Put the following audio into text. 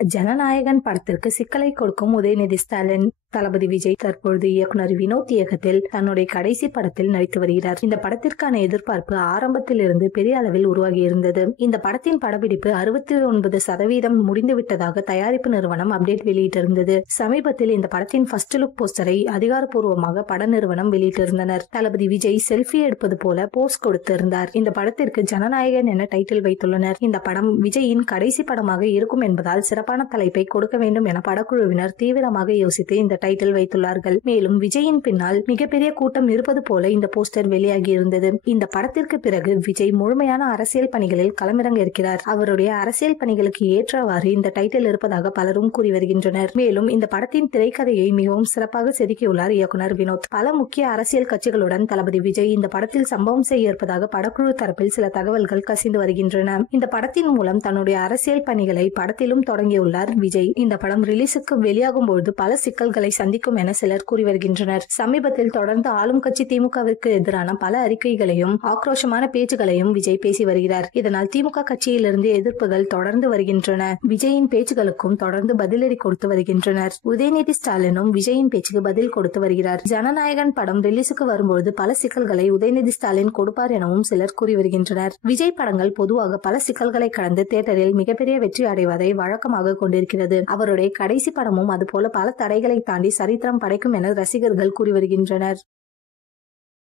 ஜனநாயகன் படத்திற்கு சிக்கலை கொடுக்கும் உதயநிதி ஸ்டாலின். தளபதி விஜய் தற்பொழுது இயக்குனர் வினோத் இயக்கத்தில் தன்னுடைய கடைசி படத்தில் நடித்து வருகிறார். இந்த படத்திற்கான எதிர்பார்ப்பு ஆரம்பத்தில் இருந்து பெரிய அளவில் உருவாகி இருந்தது. இந்த படத்தின் படப்பிடிப்பு 69% முடிந்துவிட்டதாக தயாரிப்பு நிறுவனம் அப்டேட் வெளியிட்டிருந்தது. சமீபத்தில் இந்த படத்தின் ஃபர்ஸ்ட் லுக் போஸ்டரை அதிகாரப்பூர்வமாக பட நிறுவனம் வெளியிட்டிருந்தனர். தளபதி விஜய் செல்ஃபி எடுப்பது போல போஸ் கொடுத்திருந்தார். இந்த படத்திற்கு ஜனநாயகன் என டைட்டில் வைத்துள்ளனர். இந்த படம் விஜயின் கடைசி படமாக இருக்கும் என்பதால் சிறப்பான தலைப்பை கொடுக்க வேண்டும் என படக்குழுவினர் தீவிரமாக யோசித்து இந்த டைட்டில் வைத்துள்ளார்கள். மேலும் விஜயின் பின்னால் மிகப்பெரிய கூட்டம் இருப்பது போல இந்த போஸ்டர் வெளியாகி இருந்தது. இந்த படத்திற்கு பிறகு விஜய் முழுமையான அரசியல் பணிகளில் களமிறங்க இருக்கிறார். அவருடைய அரசியல் பணிகளுக்கு ஏற்றவாறு இந்த டைட்டில் இருப்பதாக பலரும் கூறி வருகின்றனர். மேலும் இந்த படத்தின் திரைக்கதையை மிகவும் சிறப்பாக செதுக்கியுள்ளார் இயக்குனர் வினோத். பல முக்கிய அரசியல் கட்சிகளுடன் தளபதி விஜய் இந்த படத்தில் சம்பவம் செய்ய இருப்பதாக படக்குழு தரப்பில் சில தகவல்கள் கசிந்து வருகின்றன. இந்த படத்தின் மூலம் தன்னுடைய அரசியல் பணிகளை படத்திலும் தொடங்கியுள்ளார் விஜய். இந்த படம் ரிலீஸுக்கு வெளியாகும் பொழுது பல சிக்கல்களை சந்திக்கும் என சிலர் கூறி வருகின்றனர். சமீபத்தில் தொடர்ந்து ஆளும் கட்சி திமுகவிற்கு எதிரான பல அறிக்கைகளையும் ஆக்ரோஷமான பேச்சுகளையும் விஜய் பேசி வருகிறார். இதனால் திமுக கட்சியிலிருந்து எதிர்ப்புகள் தொடர்ந்து வருகின்றன. விஜயின் பேச்சுகளுக்கும் தொடர்ந்து பதிலடி கொடுத்து வருகின்றனர். உதயநிதி ஸ்டாலினும் விஜயின் பேச்சுக்கு பதில் கொடுத்து வருகிறார். ஜனநாயகன் படம் ரிலீஸுக்கு வரும்போது பல சிக்கல்களை உதயநிதி ஸ்டாலின் கொடுப்பார் எனவும் சிலர் கூறி வருகின்றனர். விஜய் படங்கள் பொதுவாக பல சிக்கல்களை கடந்து தியேட்டரில் மிகப்பெரிய வெற்றி அடைவதை வழக்கமாக கொண்டிருக்கிறது. அவருடைய கடைசி படமும் அதுபோல பல தடைகளை தாண்டி சரித்திரம் படைக்கும் என ரசிகர்கள் கூறி வருகின்றனர்.